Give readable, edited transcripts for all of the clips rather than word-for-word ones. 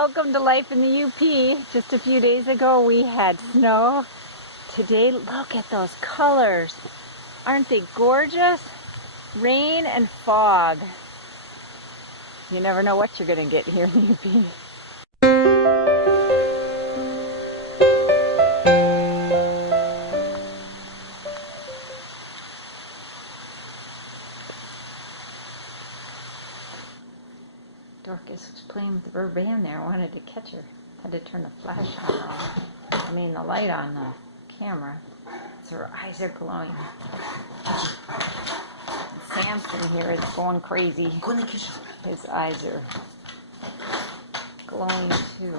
Welcome to life in the UP. Just a few days ago we had snow. Today, look at those colors. Aren't they gorgeous? Rain and fog. You never know what you're going to get here in the UP. Dorcas was playing with the rubber band there. I wanted to catch her. Had to turn the flash on. The light on the camera. So her eyes are glowing. And Samson here is going crazy. His eyes are glowing too.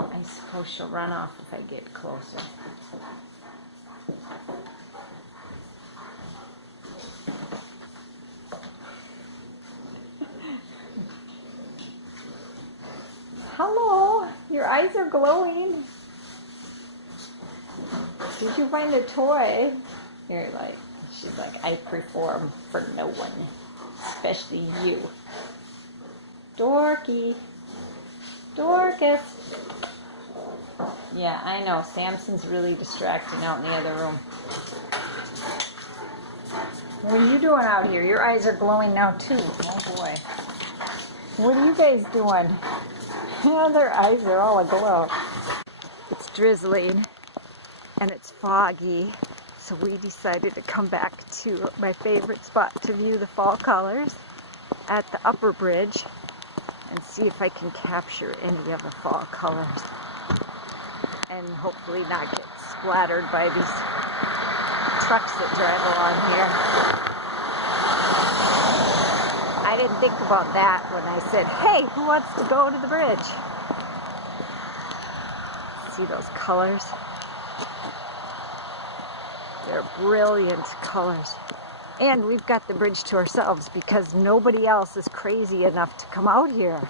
I suppose she'll run off if I get closer. Hello, your eyes are glowing. Did you find a toy? She's like, I perform for no one, especially you. Dorky. Dorcas. Yeah, I know, Samson's really distracting out in the other room. What are you doing out here? Your eyes are glowing now too. Oh boy. What are you guys doing? Yeah, their eyes are all aglow. It's drizzling and it's foggy, so we decided to come back to my favorite spot to view the fall colors at the upper bridge and see if I can capture any of the fall colors and hopefully not get splattered by these trucks that drive along here. I didn't think about that when I said, hey, who wants to go to the bridge? See those colors? They're brilliant colors. And we've got the bridge to ourselves because nobody else is crazy enough to come out here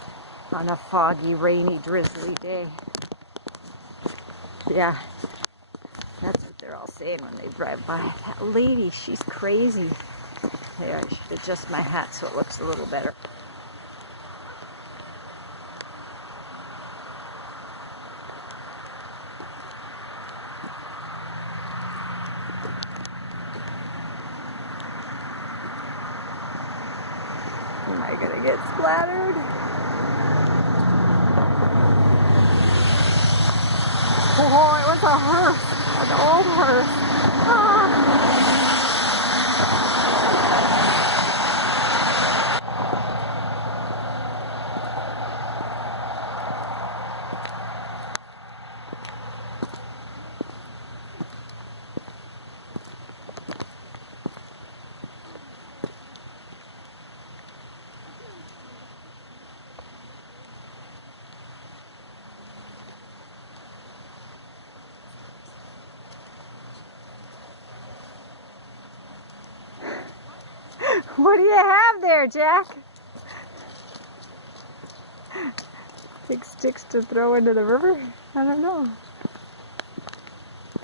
on a foggy, rainy, drizzly day. Yeah, that's what they're all saying when they drive by. That lady, she's crazy. There, I should adjust my hat so it looks a little better. Am I gonna get splattered? Oh, it was a hearse, an old hearse. Ah. What do you have there, Jack? Big sticks to throw into the river? I don't know.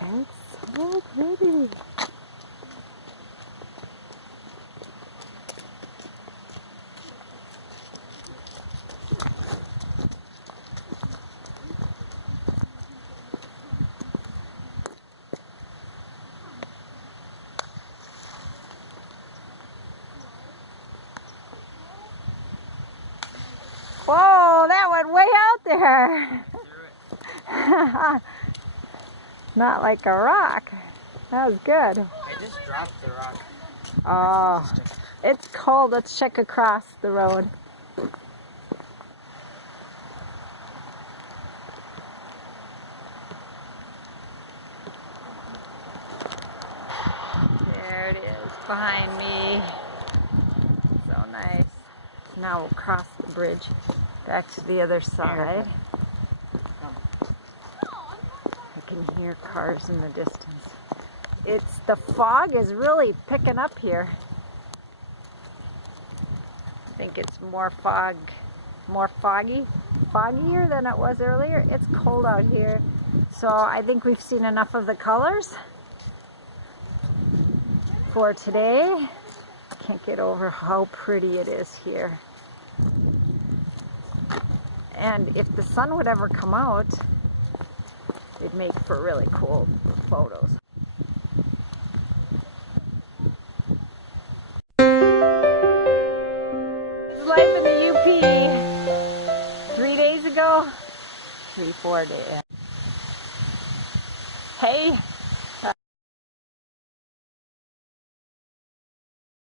It's so pretty. Whoa, that went way out there. Not like a rock. That was good. I just dropped the rock. Oh, it's cold. Let's check across the road. There it is behind me. So nice. Now we'll cross the bridge back to the other side. I can hear cars in the distance. The fog is really picking up here. I think it's more foggier than it was earlier. It's cold out here, so I think we've seen enough of the colors for today. Can't get over how pretty it is here. And if the sun would ever come out, it'd make for really cool photos. Life in the UP 3 days ago, 4 days. Hey.